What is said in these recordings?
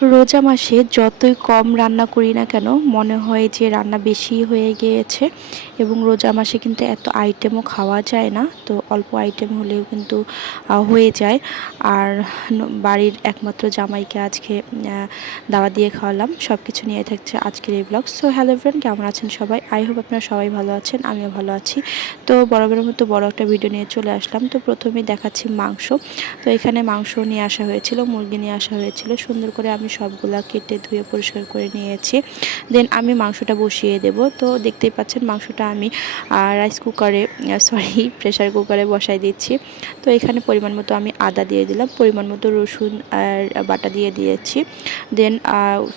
রোজা মাসে যতই কম রান্না করি না কেন মনে হয় যে রান্না বেশি হয়ে গিয়েছে। এবং রোজা মাসে কিন্তু এত আইটেমও খাওয়া যায় না, তো অল্প আইটেম হলেও কিন্তু হয়ে যায়। আর বাড়ির একমাত্র জামাইকে আজকে দাওয়াত দিয়ে খাওয়ালাম। সব কিছু নিয়ে থাকছে আজকের এই ব্লগ। সো হ্যালো ফ্রেন্ড, কেমন আছেন সবাই? আই হোপ আপনারা সবাই ভালো আছেন, আমিও ভালো আছি। তো বরাবরের মতো বড় একটা ভিডিও নিয়ে চলে আসলাম। তো প্রথমেই দেখাচ্ছি মাংস। তো এখানে মাংস নিয়ে আসা হয়েছিল, মুরগি নিয়ে আসা হয়েছিল। সুন্দর করে আমি সবগুলা কেটে ধুয়ে পরিষ্কার করে নিয়েছি। দেন আমি মাংসটা বসিয়ে দেব। তো দেখতেই পাচ্ছেন মাংসটা আমি রাইস কুকারে প্রেসার কুকারে বসাই দিচ্ছি। তো এখানে পরিমাণ মতো আমি আদা দিয়ে দিলাম, পরিমাণ মতো রসুন আর বাটা দিয়ে দিয়েছি। দেন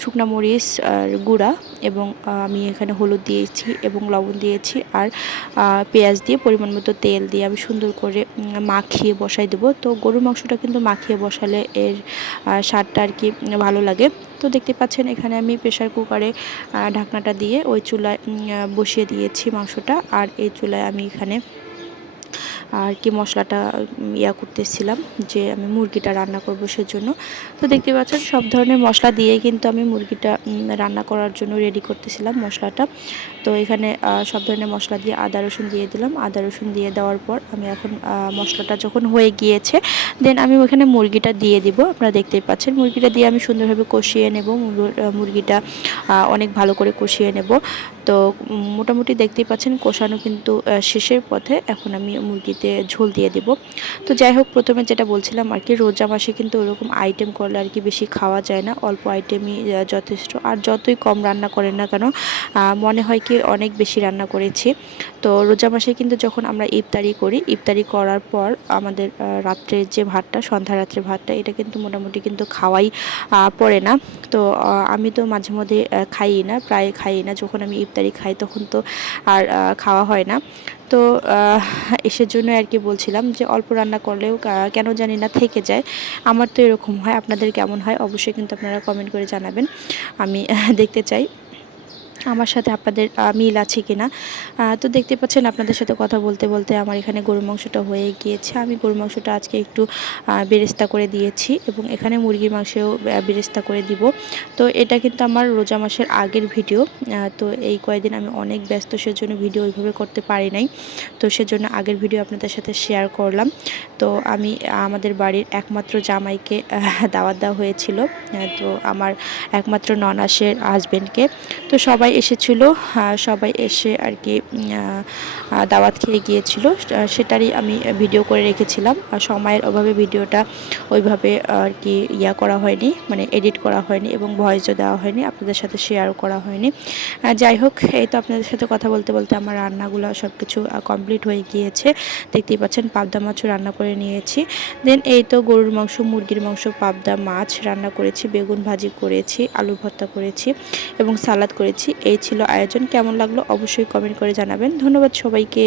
শুকনা মরিচ আর গুঁড়া এবং আমি এখানে হলুদ দিয়েছি এবং লবণ দিয়েছি। আর পেঁয়াজ দিয়ে পরিমাণ মতো তেল দিয়ে আমি সুন্দর করে মাখিয়ে বসাই দেবো। তো গরুর মাংসটা কিন্তু মাখিয়ে বসালে এর স্বাদটা আর কি ভালো লাগে। তো দেখতে পাচ্ছেন এখানে আমি প্রেসার কুকারে ঢাকনাটা দিয়ে ওই চুলায় বসিয়ে দিয়েছি মাংসটা। আর এই চুলায় আমি এখানে আর কি মশলাটা করতেছিলাম, যে আমি মুরগিটা রান্না করব সেজন্য। তো দেখতে পাচ্ছেন সব ধরনের মশলা দিয়ে কিন্তু আমি মুরগিটা রান্না করার জন্য রেডি করতেছিলাম মশলাটা। তো এখানে সব ধরনের মশলা দিয়ে আদা রসুন দিয়ে দিলাম। আদা রসুন দিয়ে দেওয়ার পর আমি এখন মশলাটা যখন হয়ে গিয়েছে দেন আমি ওখানে মুরগিটা দিয়ে দিব। আপনারা দেখতেই পাচ্ছেন মুরগিটা দিয়ে আমি সুন্দরভাবে কষিয়ে নেব। মুরগিটা অনেক ভালো করে কষিয়ে নেব। তো মোটামুটি দেখতেই পাচ্ছেন কষানো কিন্তু শেষের পথে। এখন আমি মুরগিতে ঝোল দিয়ে দেব। তো যাই হোক, প্রথমে যেটা বলছিলাম আর কি, রোজা মাসে কিন্তু ওরকম আইটেম করলে আর কি বেশি খাওয়া যায় না, অল্প আইটেমই যথেষ্ট। আর যতই কম রান্না করেন না কেন মনে হয় কি অনেক বেশি রান্না করেছি। তো রোজা মাসে কিন্তু যখন আমরা ইফতারি করি, ইফতারি করার পর আমাদের রাত্রের যে ভাতটা, সন্ধ্যা রাত্রে ভাতটা, এটা কিন্তু মোটামুটি কিন্তু খাওয়াই পড়ে না। তো আমি তো মাঝে মধ্যে খাই না, প্রায় খাই না। যখন আমি ইফতারি খাই তখন তো আর খাওয়া হয় না। তো এসের জন্য আর কি বলছিলাম যে অল্প রান্না করলেও কেন জানি না থেকে যায়। আমার তো এরকম হয়, আপনাদের কেমন হয় অবশ্যই কিন্তু আপনারা কমেন্ট করে জানাবেন, আমি দেখতে চাই আমার সাথে আপনাদের মিল আছে কিনা। তো দেখতে পাচ্ছেন আপনাদের সাথে কথা বলতে বলতে আমার এখানে গরুর মাংসটা হয়ে গিয়েছে। আমি গরুর মাংসটা আজকে একটু বেরেস্তা করে দিয়েছি এবং এখানে মুরগির মাংসেও বেরেস্তা করে দিব। তো এটা কিন্তু আমার রোজা মাসের আগের ভিডিও। তো এই কয়েকদিন আমি অনেক ব্যস্ত, সেজন্য ভিডিও ওইভাবে করতে পারি নাই। তো সেজন্য আগের ভিডিও আপনাদের সাথে শেয়ার করলাম। তো আমি আমাদের বাড়ির একমাত্র জামাইকে দাওয়াত দেওয়া হয়েছিল, তো আমার একমাত্র ননাসের হাজবেন্ডকে। তো সবাই এসেছিল, সবাই এসে আর কি দাওয়াত খেয়ে গিয়েছিল। সেটারই আমি ভিডিও করে রেখেছিলাম। আর সময়ের অভাবে ভিডিওটা ওইভাবে আর কি করা হয়নি, মানে এডিট করা হয়নি এবং ভয়েসও দেওয়া হয়নি, আপনাদের সাথে শেয়ারও করা হয়নি। যাই হোক, এই তো আপনাদের সাথে কথা বলতে বলতে আমার রান্নাগুলো সব কিছু কমপ্লিট হয়ে গিয়েছে। দেখতেই পাচ্ছেন পাবদা মাছও রান্না করে নিয়েছি। দেন এই তো গরুর মাংস, মুরগির মাংস, পাবদা মাছ রান্না করেছি, বেগুন ভাজি করেছি, আলু ভর্তা করেছি এবং সালাদ করেছি। এই ছিল আয়োজন। কেমন লাগলো অবশ্যই কমেন্ট করে জানাবেন। ধন্যবাদ সবাইকে।